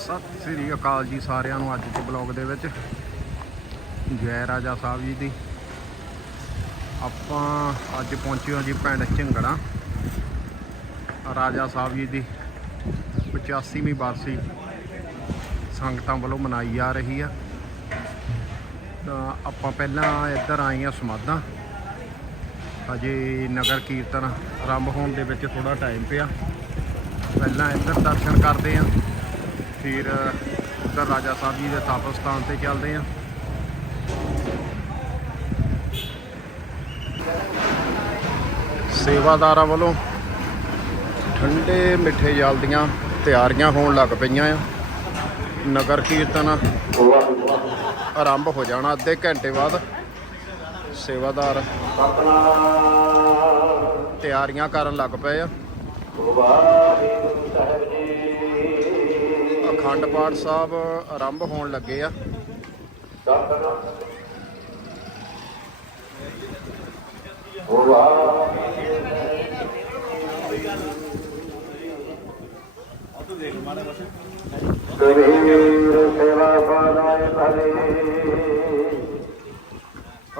ਸਤਿ ਸ੍ਰੀ ਅਕਾਲ ਜੀ ਸਾਰਿਆਂ ਨੂੰ ਅੱਜ ਦੇ ਬਲੌਗ ਦੇ ਵਿੱਚ। ਜੈ ਰਾਜਾ ਸਾਹਿਬ ਜੀ ਦੀ। ਆਪਾਂ ਅੱਜ ਪਹੁੰਚੇ ਹਾਂ ਜੀ ਪਿੰਡ ਝਿੰਗੜਾ। ਰਾਜਾ ਸਾਹਿਬ ਜੀ ਦੀ 85ਵੀਂ ਬਰਸੀ ਸੰਗਤਾਂ ਵੱਲੋਂ ਮਨਾਈ ਜਾ ਰਹੀ ਆ। ਤਾਂ ਆਪਾਂ ਪਹਿਲਾਂ ਇੱਧਰ ਆਏ ਆ ਸਮਾਧਾਂ। ਅਜੇ ਨਗਰ ਕੀਰਤਨ ਆਰੰਭ ਹੋਣ ਦੇ ਵਿੱਚ ਥੋੜਾ ਟਾਈਮ ਪਿਆ। ਪਹਿਲਾਂ ਇੱਧਰ ਦਰਸ਼ਨ ਕਰਦੇ ਆ ਫਿਰ ਉੱਧਰ ਰਾਜਾ ਸਾਹਿਬ ਜੀ ਦੇ ਤਪ ਸਥਾਨ ਤੇ ਚੱਲਦੇ ਆ ਸੇਵਾਦਾਰਾਂ ਵੱਲੋਂ ਠੰਡੇ ਮਿੱਠੇ ਜਲ ਦੀਆਂ ਤਿਆਰੀਆਂ ਹੋਣ ਲੱਗ ਪਈਆਂ ਆ। ਨਗਰ ਕੀਰਤਨ ਆਰੰਭ ਹੋ ਜਾਣਾ ਅੱਧੇ ਘੰਟੇ ਬਾਅਦ। ਸੇਵਾਦਾਰ ਤਿਆਰੀਆਂ ਕਰਨ ਲੱਗ ਪਏ ਆ। ਅਖੰਡ ਪਾਠ ਸਾਹਿਬ ਆਰੰਭ ਹੋਣ ਲੱਗੇ ਆ।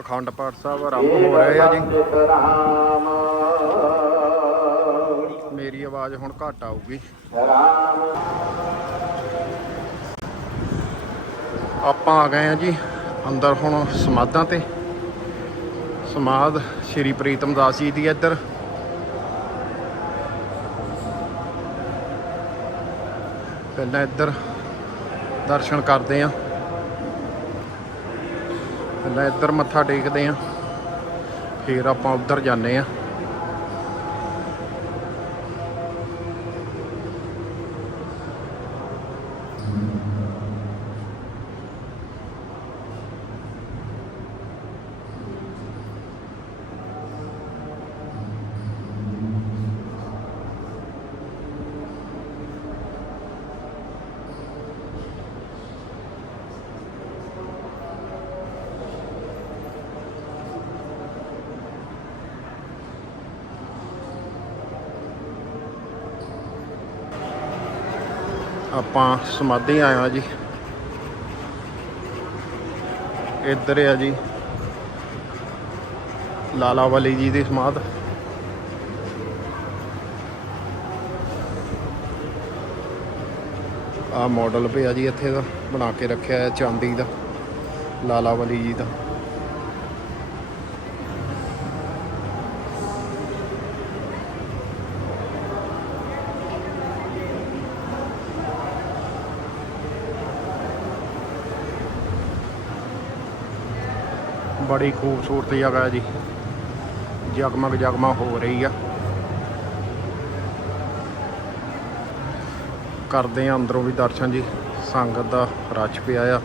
ਅਖੰਡ ਪਾਠ ਸਾਹਿਬ ਆਰੰਭ ਹੋ ਰਹੇ ਆ ਜੀ। ਆਵਾਜ਼ ਹੁਣ ਘੱਟ ਆਊਗੀ। ਆਪਾਂ ਆ ਗਏ ਆ ਜੀ ਅੰਦਰ ਹੁਣ ਸਮਾਧਾਂ ਤੇ। ਸਮਾਧ ਸ਼੍ਰੀ ਪ੍ਰੀਤਮ ਦਾਸ ਜੀ ਦੀ ਇੱਧਰ। ਪਹਿਲਾਂ ਇੱਧਰ ਦਰਸ਼ਨ ਕਰਦੇ ਆ। ਪਹਿਲਾਂ ਇੱਧਰ ਮੱਥਾ ਟੇਕਦੇ ਆ। ਫਿਰ ਆਪਾਂ ਉੱਧਰ ਜਾਂਦੇ ਆ। ਆਪਾਂ ਸਮਾਧੀ ਆਇਆ ਜੀ। ਇੱਧਰ ਆ ਜੀ। ਲਾਲਾ ਵਾਲੀ ਜੀ ਦੀ ਸਮਾਧ। ਆ ਮਾਡਲ ਪਿਆ ਜੀ ਇੱਥੇ ਦਾ, ਬਣਾ ਕੇ ਰੱਖਿਆ ਹੈ ਚਾਂਦੀ ਦਾ ਲਾਲਾ ਵਾਲੀ ਜੀ ਦਾ। ਬੜੀ ਖੂਬਸੂਰਤ ਜਗ੍ਹਾ ਹੈ ਜੀ। ਜਗਮਗ ਜਗਮਗ ਹੋ ਰਹੀ ਆ। ਕਰਦੇ ਆ ਅੰਦਰੋਂ ਵੀ ਦਰਸ਼ਨ ਜੀ। ਸੰਗਤ ਦਾ ਰਸ਼ ਪਿਆ ਆ।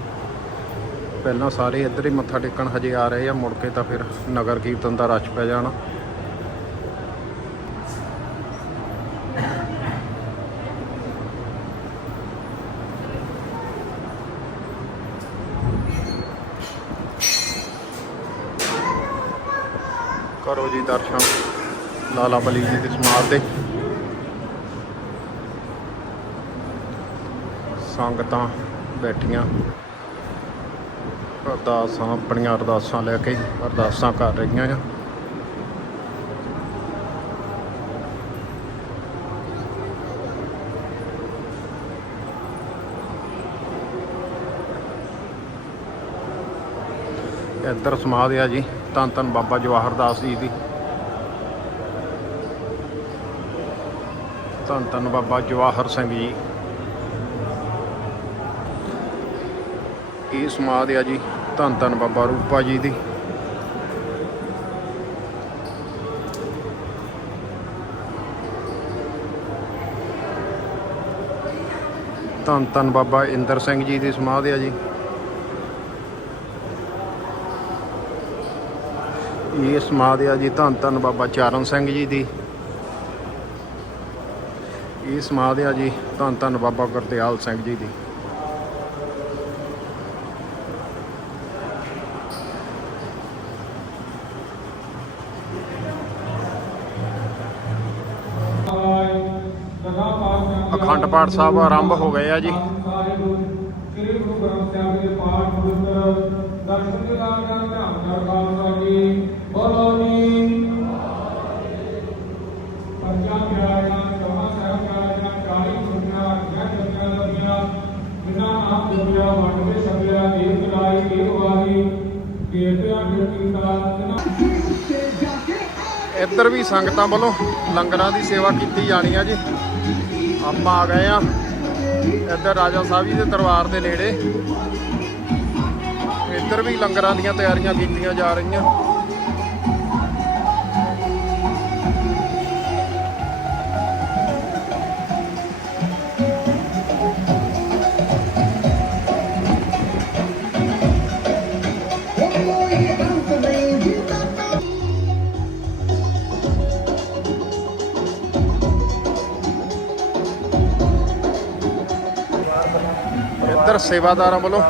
ਪਹਿਲਾਂ ਸਾਰੇ ਇੱਧਰ ਹੀ ਮੱਥਾ ਟੇਕਣ ਹਜੇ ਆ ਰਹੇ ਆ। ਮੁੜ ਕੇ ਤਾਂ ਫਿਰ ਨਗਰ ਕੀਰਤਨ ਦਾ ਰਸ਼ ਪੈ ਜਾਣਾ। ਕਰੋ ਜੀ ਦਰਸ਼ਨ। ਲਾਲਾ ਬਲੀ ਜੀ ਦੇ ਸਮਾਧ ਦੇ ਸੰਗਤਾਂ ਬੈਠੀਆਂ। ਅਰਦਾਸਾਂ, ਆਪਣੀਆਂ ਅਰਦਾਸਾਂ ਲੈ ਕੇ ਅਰਦਾਸਾਂ ਕਰ ਰਹੀਆਂ ਆ। ਇੱਧਰ ਸਮਾਧ ਆ ਜੀ। ਧੰਨ ਧੰਨ ਬਾਬਾ ਜਵਾਹਰ ਦਾਸ ਜੀ ਦੀ। ਧੰਨ ਧੰਨ ਬਾਬਾ ਜਵਾਹਰ ਸਿੰਘ ਜੀ। ਇਹ ਸਮਾਧ ਆ ਜੀ, ਧੰਨ ਧੰਨ ਬਾਬਾ ਰੂਪਾ ਜੀ ਦੀ। ਧੰਨ ਧੰਨ ਬਾਬਾ ਇੰਦਰ ਸਿੰਘ ਜੀ ਦੀ ਸਮਾਧ ਆ ਜੀ। ਇਹ ਸਮਾਧ ਆ ਜੀ ਧੰਨ ਧੰਨ ਬਾਬਾ ਚਰਨ ਸਿੰਘ ਜੀ ਦੀ। ਇਹ ਸਮਾਧ ਆ ਜੀ ਧੰਨ ਧੰਨ ਬਾਬਾ ਗੁਰਦਿਆਲ ਸਿੰਘ ਜੀ ਦੀ। ਅਖੰਡ ਪਾਠ ਸਾਹਿਬ ਆਰੰਭ ਹੋ ਗਏ ਆ ਜੀ। ਸਾਹਿਬ ਦੇ ਪਾਠ ਪਵਿੱਤਰ ਦਰਸ਼ਨ ਦੇ ਨਾਲ ਦਾ ਧਿਆਨ ਕਰ ਖਾਲਸਾ ਜੀ। ਇੱਧਰ ਵੀ ਸੰਗਤਾਂ ਵੱਲੋਂ ਲੰਗਰਾਂ ਦੀ ਸੇਵਾ ਕੀਤੀ ਜਾਣੀ ਆ ਜੀ। ਆਪਾਂ ਆ ਗਏ ਆ ਇੱਧਰ ਰਾਜਾ ਸਾਹਿਬ ਜੀ ਦੇ ਦਰਬਾਰ ਦੇ ਨੇੜੇ। ਇੱਧਰ ਵੀ ਲੰਗਰਾਂ ਦੀਆਂ ਤਿਆਰੀਆਂ ਕੀਤੀਆਂ ਜਾ ਰਹੀਆਂ। ਇੱਧਰ ਸੇਵਾਦਾਰਾਂ ਵੱਲੋਂ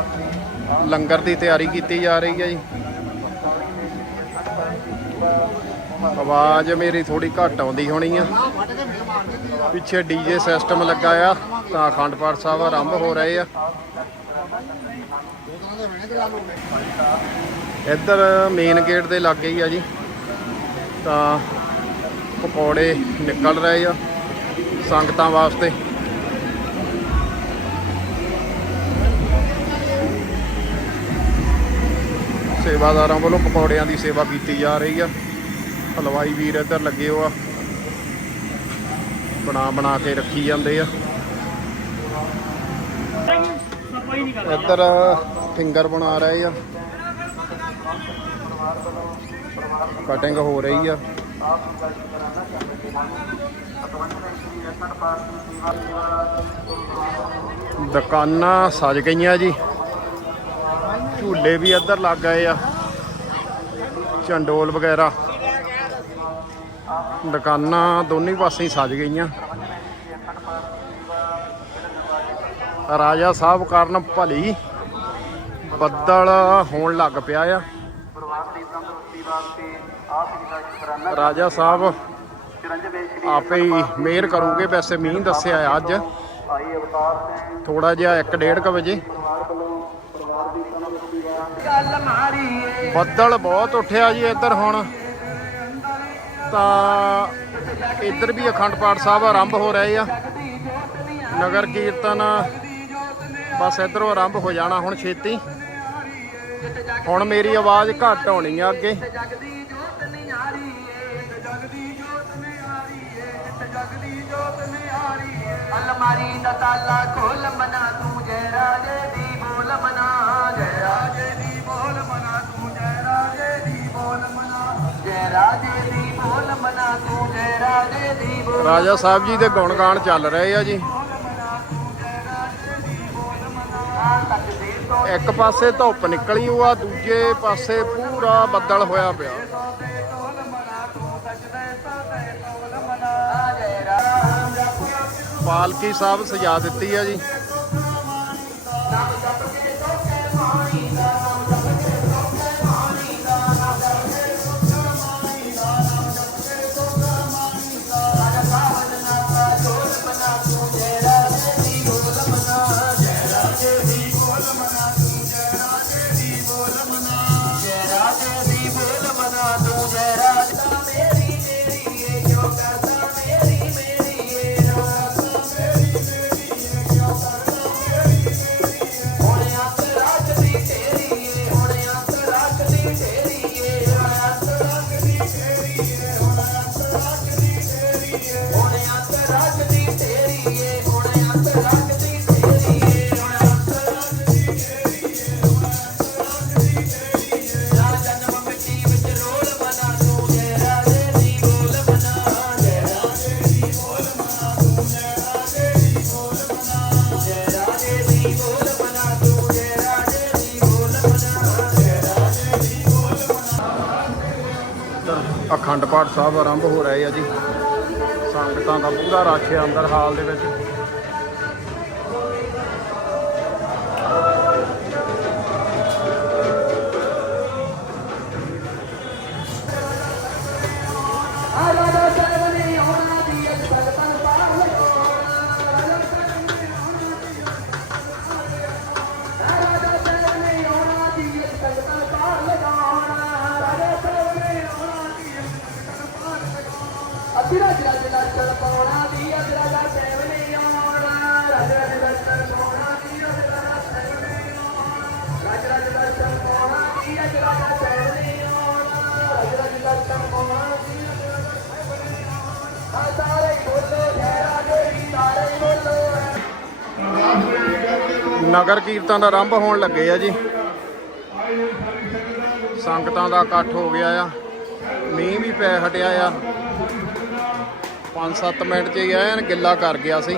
ਲੰਗਰ ਦੀ ਤਿਆਰੀ ਕੀਤੀ ਜਾ ਰਹੀ ਹੈ ਜੀ। ਆਵਾਜ਼ ਮੇਰੀ ਥੋੜੀ ਘੱਟ ਆਉਂਦੀ ਹੋਣੀ ਆ। ਪਿੱਛੇ ਡੀਜੇ ਸਿਸਟਮ ਲੱਗਾ ਆ, ਤਾਂ ਅਖੰਡ ਪਾਠ ਸਾਹਿਬ ਆਰੰਭ ਹੋ ਰਹੇ ਆ। ਇੱਧਰ ਮੇਨ ਗੇਟ ਦੇ ਲਾਗੇ ਹੀ ਆ ਜੀ। ਤਾਂ ਪਕੌੜੇ ਨਿਕਲ ਰਹੇ ਆ ਸੰਗਤਾਂ ਵਾਸਤੇ। ਸੇਵਾਦਾਰਾਂ ਵੱਲੋਂ ਪਕੌੜਿਆਂ ਦੀ ਸੇਵਾ ਕੀਤੀ ਜਾ ਰਹੀ ਆ। ਹਲਵਾਈ ਵੀਰ ਇੱਧਰ ਲੱਗੇ ਹੋ ਆ। ਬਣਾ ਬਣਾ ਕੇ ਰੱਖੀ ਜਾਂਦੇ ਆ। ਇੱਧਰ ਫਿੰਗਰ ਬਣਾ ਰਹੇ ਆ। ਕਟਿੰਗ ਹੋ ਰਹੀ ਆ। ਦੁਕਾਨਾਂ ਸਜ ਗਈਆਂ ਜੀ। ਝੂਲੇ ਵੀ ਇੱਧਰ ਲੱਗ ਗਏ ਆ। ਚੰਡੋਲ ਵਗੈਰਾ। ਦੁਕਾਨਾਂ ਦੋਨੇ ਪਾਸੇ ਹੀ ਸਜ ਗਈਆਂ। ਰਾਜਾ ਸਾਹਿਬ ਕਾਰਨ ਭਲੀ ਬੱਦਲ ਹੋਣ ਲੱਗ ਪਿਆ ਆ। ਰਾਜਾ ਸਾਹਿਬ ਆਪੇ ਹੀ ਮਿਹਰ ਕਰੂਗੇ, ਵੈਸੇ ਮੀਂਹ ਦੱਸਿਆ ਆ ਅੱਜ। ਥੋੜਾ ਜਿਹਾ 1:30 ਕ ਵਜੇ ਬੱਦਲ ਬਹੁਤ ਉੱਠਿਆ ਜੀ ਇੱਧਰ ਹੁਣ। ਤਾਂ ਇੱਧਰ ਵੀ ਅਖੰਡ ਪਾਠ ਸਾਹਿਬ ਆਰੰਭ ਹੋ ਰਹੇ ਆ। ਨਗਰ ਕੀਰਤਨ ਬਸ ਇੱਧਰੋਂ ਆਰੰਭ ਹੋ ਜਾਣਾ ਹੁਣ ਛੇਤੀ। ਹੁਣ ਮੇਰੀ ਆਵਾਜ਼ ਘੱਟ ਹੋਣੀ ਆ ਅੱਗੇ। ਅਲਮਾਰੀ ਦਾ ਤਾਲਾ ਖੋਲ, ਮਨਾ ਤੂੰ ਜੈ ਰਾਜੇ ਦੀ। ਰਾਜਾ ਸਾਹਿਬ ਜੀ ਦੇ ਗੁਣ ਗਾਣ ਚੱਲ ਰਹੇ ਆ ਜੀ। ਇੱਕ ਪਾਸੇ ਧੁੱਪ ਨਿਕਲੀ ਉਹ ਦੂਜੇ ਪਾਸੇ ਪੂਰਾ ਬੱਦਲ ਹੋਇਆ ਪਿਆ। ਪਾਲਕੀ ਸਾਹਿਬ ਸਜਾ ਦਿੱਤੀ ਆ ਜੀ। ਸਾਹਿਬ ਆਰੰਭ ਹੋ ਰਹੇ ਆ ਜੀ। ਸੰਗਤਾਂ ਦਾ ਪੂਰਾ ਰਸ਼ ਹੈ ਅੰਦਰ ਹਾਲ ਦੇ ਵਿੱਚ। ਨਗਰ ਕੀਰਤਨ ਦਾ ਆਰੰਭ ਹੋਣ ਲੱਗੇ ਆ ਜੀ। ਸੰਗਤਾਂ ਦਾ ਇਕੱਠ ਹੋ ਗਿਆ ਆ। ਮੀਂਹ ਵੀ ਪੈ ਹਟਿਆ ਆ। 5-7 ਮਿੰਟ 'ਚ ਹੀ ਐਨ ਗਿੱਲਾ ਕਰ ਗਿਆ ਸੀ।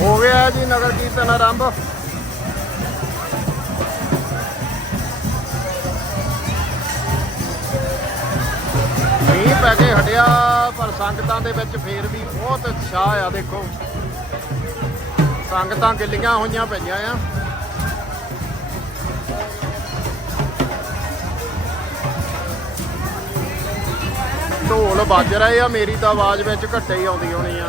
ਹੋ ਗਿਆ ਜੀ ਨਗਰ ਕੀਰਤਨ ਆਰੰਭ। ਮੀਂਹ ਪੈ ਕੇ ਹਟਿਆ, ਪਰ ਸੰਗਤਾਂ ਦੇ ਵਿੱਚ ਫੇਰ ਵੀ ਬਹੁਤ ਉਤਸ਼ਾਹ ਆ, ਦੇਖੋ। ਸੰਗਤਾਂ ਗਿੱਲੀਆਂ ਹੋਈਆਂ ਪਈਆਂ ਆ। ਢੋਲ ਵੱਜ ਰਹੇ ਆ, ਮੇਰੀ ਤਾਂ ਆਵਾਜ਼ ਵਿੱਚ ਘੱਟੇ ਹੀ ਆਉਂਦੀ ਹੋਣੀ ਆ।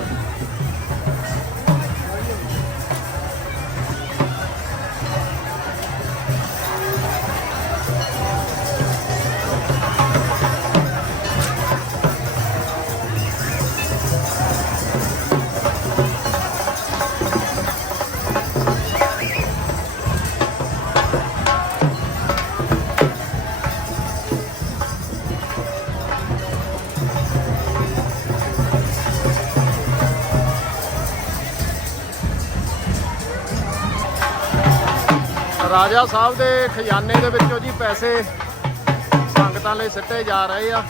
ਰਾਜਾ ਸਾਹਿਬ ਦੇ ਖਜ਼ਾਨੇ ਦੇ ਵਿੱਚੋਂ ਜੀ ਪੈਸੇ ਸੰਗਤਾਂ ਲਈ ਸਿੱਟੇ ਜਾ ਰਹੇ ਆ।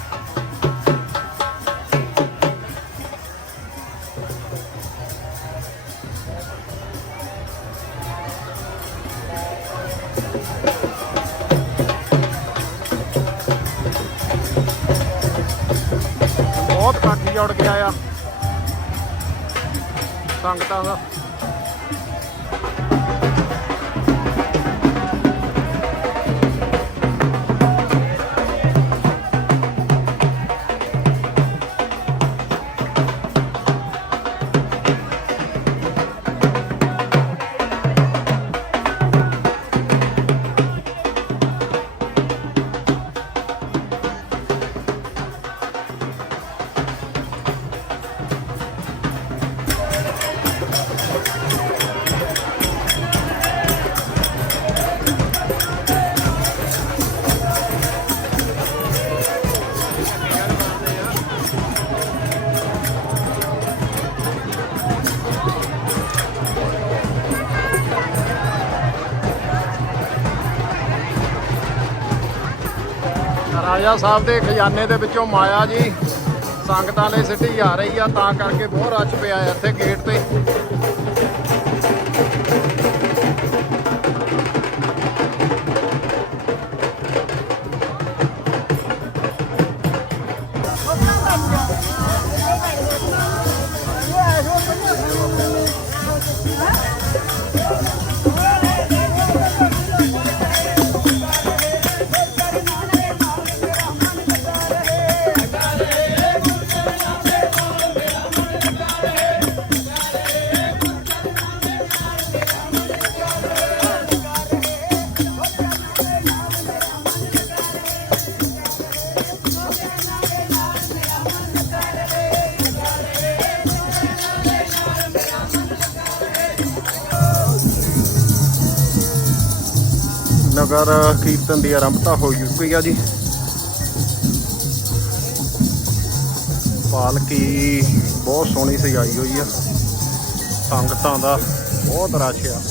ਬਹੁਤ ਇਕੱਠ ਜੁੜ ਗਿਆ ਆ। ਸੰਗਤਾਂ ਦਾ ਰਾਜਾ ਸਾਹਿਬ ਦੇ ਖਜ਼ਾਨੇ ਦੇ ਵਿੱਚੋਂ ਮਾਇਆ ਜੀ ਸੰਗਤਾਂ ਲਈ ਸਿੱਟੀ ਜਾ ਰਹੀ ਆ, ਤਾਂ ਕਰਕੇ ਬਹੁਤ ਰਸ਼ ਪਿਆ ਇੱਥੇ ਗੇਟ ਤੇ। ਨਗਰ ਕੀਰਤਨ ਦੀ ਆਰੰਭਤਾ ਹੋ ਚੁੱਕੀ ਆ ਜੀ। ਪਾਲਕੀ ਬਹੁਤ ਸੋਹਣੀ ਸਜਾਈ ਹੋਈ ਆ। ਸੰਗਤਾਂ ਦਾ ਬਹੁਤ ਰਸ਼ ਆ।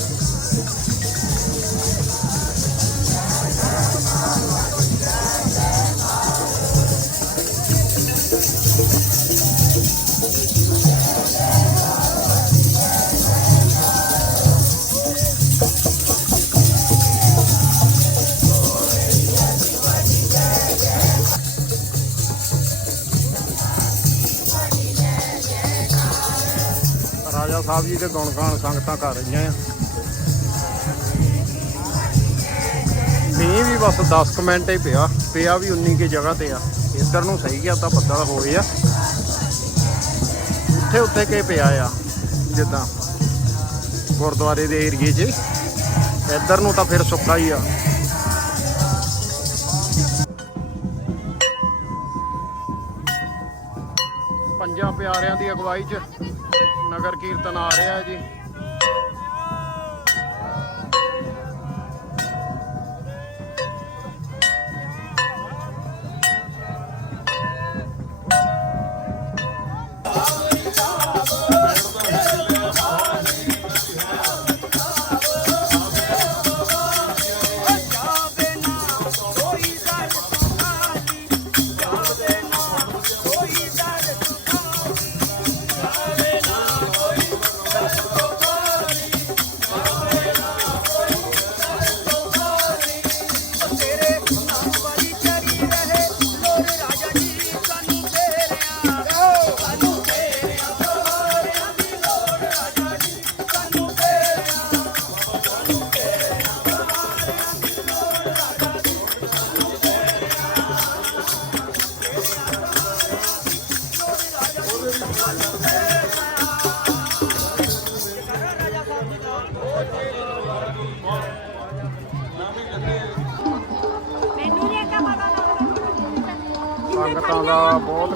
ਰਾਜਾ ਸਾਹਿਬ ਜੀ ਦੇ ਗੁਣ ਸੰਗਤਾਂ ਕਰ ਰਹੀਆਂ ਆ। ਮੀਂਹ ਵੀ ਬਸ 10 ਮਿੰਟ ਹੀ ਪਿਆ। ਪਿਆ ਵੀ 19 ਕੀ ਜਗ੍ਹਾ ਤੇ ਆ। ਇੱਧਰ ਨੂੰ ਸਹੀ ਗਿਆ ਤਾਂ ਬੱਦਲ ਹੋਏ ਆ। ਉੱਥੇ ਉੱਤੇ ਕੇ ਪਿਆ ਆ, ਜਿੱਦਾਂ ਗੁਰਦੁਆਰੇ ਦੇ ਏਰੀਏ 'ਚ। ਇੱਧਰ ਨੂੰ ਤਾਂ ਫਿਰ ਸੁੱਕਾ ਹੀ ਆ। ਪੰਜਾਂ ਪਿਆਰਿਆਂ ਦੀ ਅਗਵਾਈ 'ਚ ਨਗਰ ਕੀਰਤਨ ਆ ਰਿਹਾ ਜੀ।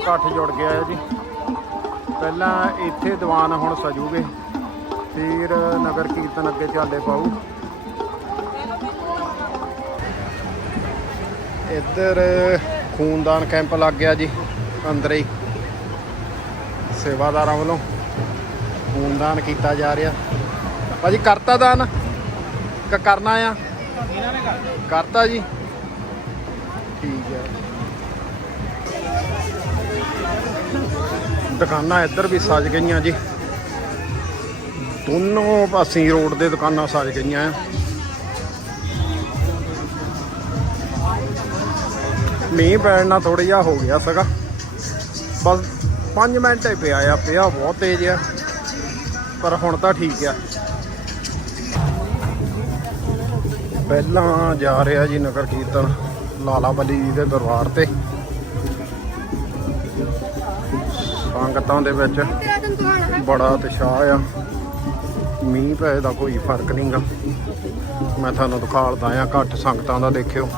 ਇਕੱਠ ਜੁੜ ਗਿਆ ਹੈ ਜੀ। ਪਹਿਲਾਂ ਇੱਥੇ ਦੀਵਾਨ ਹੁਣ ਸਜੂਗੇ। ਫਿਰ ਨਗਰ ਕੀਰਤਨ ਅੱਗੇ ਚੱਲੇ ਪਾਉ ਇੱਧਰ ਖੂਨਦਾਨ ਕੈਂਪ ਲੱਗ ਗਿਆ ਜੀ, ਅੰਦਰ ਹੀ। ਸੇਵਾਦਾਰਾਂ ਵੱਲੋਂ ਖੂਨਦਾਨ ਕੀਤਾ ਜਾ ਰਿਹਾ। ਭਾਜੀ ਕਰਤਾ ਦਾਨ? ਕਰਨਾ ਆ? ਕਰਤਾ ਜੀ। ਦੁਕਾਨਾਂ ਇੱਧਰ ਵੀ ਸਜ ਗਈਆਂ ਜੀ। ਦੋਨੋਂ ਪਾਸੇ ਰੋਡ ਦੇ ਦੁਕਾਨਾਂ ਸਜ ਗਈਆਂ। ਆ ਮੀਂਹ ਪੈਣ ਨਾਲ ਥੋੜਾ ਜਿਹਾ ਹੋ ਗਿਆ ਸੀਗਾ। ਬਸ 5 ਮਿੰਟ ਹੀ ਪਿਆ ਆ, ਪਿਆ ਬਹੁਤ ਤੇਜ਼ ਆ। ਪਰ ਹੁਣ ਤਾਂ ਠੀਕ ਆ। ਪਹਿਲਾਂ ਜਾ ਰਿਹਾ ਜੀ ਨਗਰ ਕੀਰਤਨ ਲਾਲਾ ਬਲੀ ਜੀ ਦੇ ਦਰਬਾਰ ਤੇ। ਸੰਗਤਾਂ ਦੇ ਵਿੱਚ ਬੜਾ ਉਤਸ਼ਾਹ ਆ। ਮੀਂਹ ਪਏ ਦਾ ਕੋਈ ਫ਼ਰਕ ਨਹੀਂਗਾ ਮੈਂ ਤੁਹਾਨੂੰ ਦਿਖਾਲਦਾ ਆ, ਘੱਟ ਸੰਗਤਾਂ ਦਾ ਦੇਖਿਓ।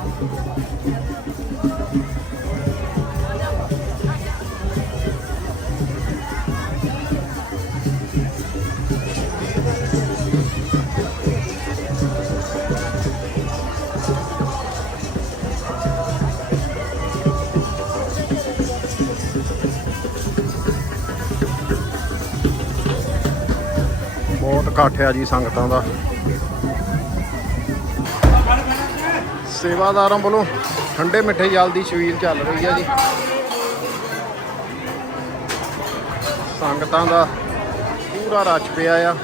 ਇਕੱਠ ਆ ਜੀ ਸੰਗਤਾਂ ਦਾ। ਸੇਵਾਦਾਰਾਂ ਵੱਲੋਂ ਠੰਡੇ ਮਿੱਠੇ ਜਲ ਦੀ ਛਬੀਲ ਚੱਲ ਰਹੀ ਹੈ ਜੀ। ਸੰਗਤਾਂ ਦਾ ਪੂਰਾ ਰਸ਼ ਪਿਆ ਆ।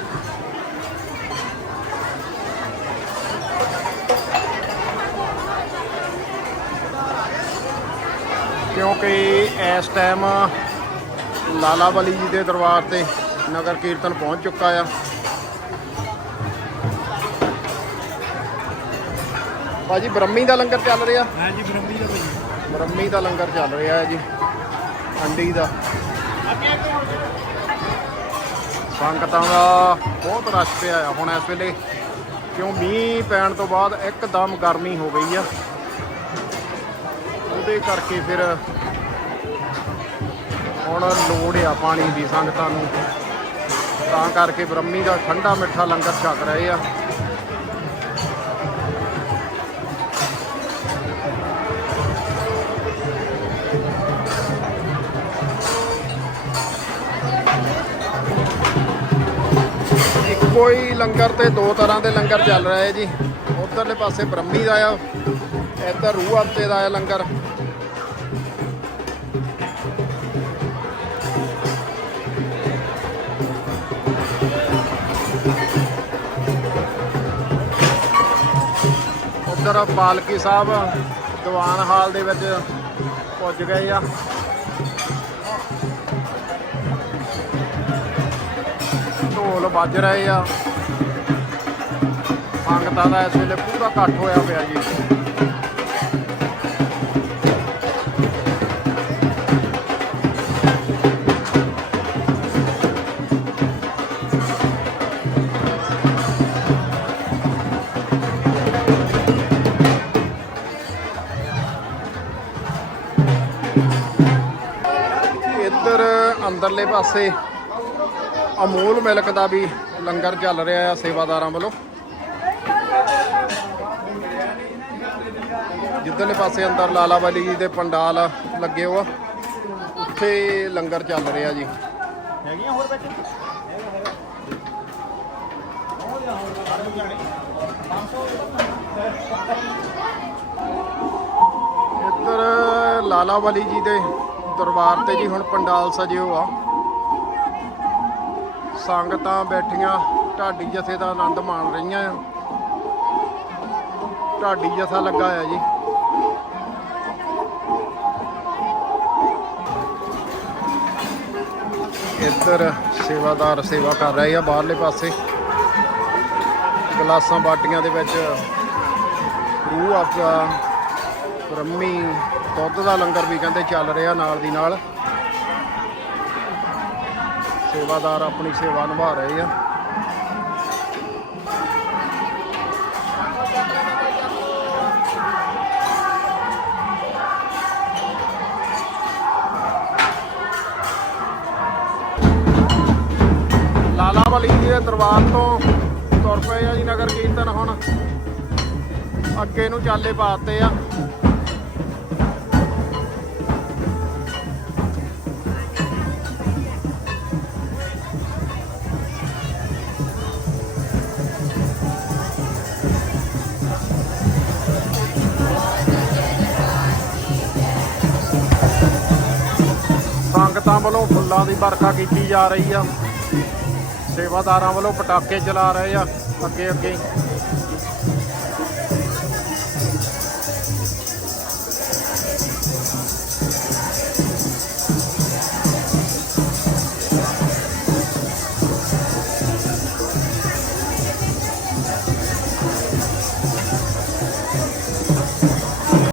ਕਿਉਂਕਿ ਇਸ ਟਾਈਮ ਲਾਲਾ ਬਲੀ ਜੀ ਦੇ ਦਰਬਾਰ ਤੇ ਨਗਰ ਕੀਰਤਨ ਪਹੁੰਚ ਚੁੱਕਾ ਆ। ਭਾਜੀ ਬ੍ਰਹਮੀ ਦਾ ਲੰਗਰ ਚੱਲ ਰਿਹਾ। ਹਾਂ ਜੀ ਬਰੰਦੀ ਦਾ ਭਾਈ ਬ੍ਰਹਮੀ ਦਾ ਲੰਗਰ ਚੱਲ ਰਿਹਾ ਹੈ ਜੀ। ਅੰਡੀ ਦਾ। ਸੰਗਤਾਂ ਦਾ ਬਹੁਤ ਰਸ਼ ਪਿਆ ਆ ਹੁਣ ਇਸ ਵੇਲੇ। ਕਿਉਂ ਮੀਂਹ ਪੈਣ ਤੋਂ ਬਾਅਦ ਇੱਕਦਮ ਗਰਮੀ ਹੋ ਗਈ ਆ। ਉਹਦੇ ਕਰਕੇ ਫਿਰ ਹੁਣ ਲੋੜ ਆ ਪਾਣੀ ਦੀ ਸੰਗਤਾਂ ਨੂੰ। ਤਾਂ ਕਰਕੇ ਬ੍ਰਹਮੀ ਦਾ ਠੰਡਾ ਮਿੱਠਾ ਲੰਗਰ ਛਕ ਰਹੇ ਆ। ਕੋਈ ਲੰਗਰ ਤੇ ਦੋ ਤਰ੍ਹਾਂ ਦੇ ਲੰਗਰ ਚੱਲ ਰਹੇ ਜੀ। ਉਧਰਲੇ ਪਾਸੇ ਬ੍ਰਹਮੀ ਦਾ ਆ, ਇੱਧਰ ਰੂਹ ਅਫਤੇ ਦਾ ਆ ਲੰਗਰ। ਉਧਰ ਪਾਲਕੀ ਸਾਹਿਬ ਦੀਵਾਨ ਹਾਲ ਦੇ ਵਿੱਚ ਪੁੱਜ ਗਏ ਆ। ਢੋਲ ਵੱਜ ਰਹੇ ਆ। ਸੰਗਤਾਂ ਦਾ ਇਸ ਵੇਲੇ ਪੂਰਾ ਇਕੱਠ ਹੋਇਆ ਪਿਆ ਜੀ। ਇੱਧਰ ਅੰਦਰਲੇ ਪਾਸੇ ਅਮੂਲ ਮਿਲਕ ਦਾ ਵੀ ਲੰਗਰ ਚੱਲ ਰਿਹਾ ਆ ਸੇਵਾਦਾਰਾਂ ਵੱਲੋਂ। ਜਿੱਧਰਲੇ ਪਾਸੇ ਅੰਦਰ ਲਾਲਾ ਵਾਲੀ ਜੀ ਦੇ ਪੰਡਾਲ ਲੱਗੇ ਹੋ ਆ ਉੱਥੇ ਲੰਗਰ ਚੱਲ ਰਿਹਾ ਜੀ। ਇੱਧਰ ਲਾਲਾ ਵਾਲੀ ਜੀ ਦੇ ਦਰਬਾਰ ਤੇ ਜੀ ਹੁਣ ਪੰਡਾਲ ਸਜੇ ਹੋ ਆ। ਸੰਗਤਾਂ ਬੈਠੀਆਂ, ਢਾਡੀ ਜਥੇ ਦਾ ਆਨੰਦ ਮਾਣ ਰਹੀਆਂ ਆ। ਢਾਡੀ ਜਥਾ ਲੱਗਾ ਆ ਜੀ। ਇੱਧਰ ਸੇਵਾਦਾਰ ਸੇਵਾ ਕਰ ਰਹੇ ਆ ਬਾਹਰਲੇ ਪਾਸੇ। ਗਲਾਸਾਂ ਬਾਟੀਆਂ ਦੇ ਵਿੱਚ ਰੂਹ ਆਪਦਾ ਬ੍ਰਹਮੀ ਦੁੱਧ ਦਾ ਲੰਗਰ ਵੀ ਕਹਿੰਦੇ ਚੱਲ ਰਿਹਾ ਨਾਲ ਦੀ ਨਾਲ। ਸੇਵਾਦਾਰ ਆਪਣੀ ਸੇਵਾ ਨਿਭਾ ਰਹੇ ਆ। ਲਾਲਾ ਬਲੀ ਜੀ ਦੇ ਦਰਬਾਰ ਤੋਂ ਤੁਰ ਪਏ ਆ ਜੀ ਨਗਰ ਕੀਰਤਨ ਹੁਣ। ਅੱਗੇ ਨੂੰ ਚਾਲੇ ਪਾਤੇ ਆ। ਸੰਗਤਾਂ ਵੱਲੋਂ ਫੁੱਲਾਂ ਦੀ ਵਰਖਾ ਕੀਤੀ ਜਾ ਰਹੀ ਆ। ਸੇਵਾਦਾਰਾਂ ਵੱਲੋਂ ਪਟਾਕੇ ਚਲਾ ਰਹੇ ਆ। ਅੱਗੇ ਅੱਗੇ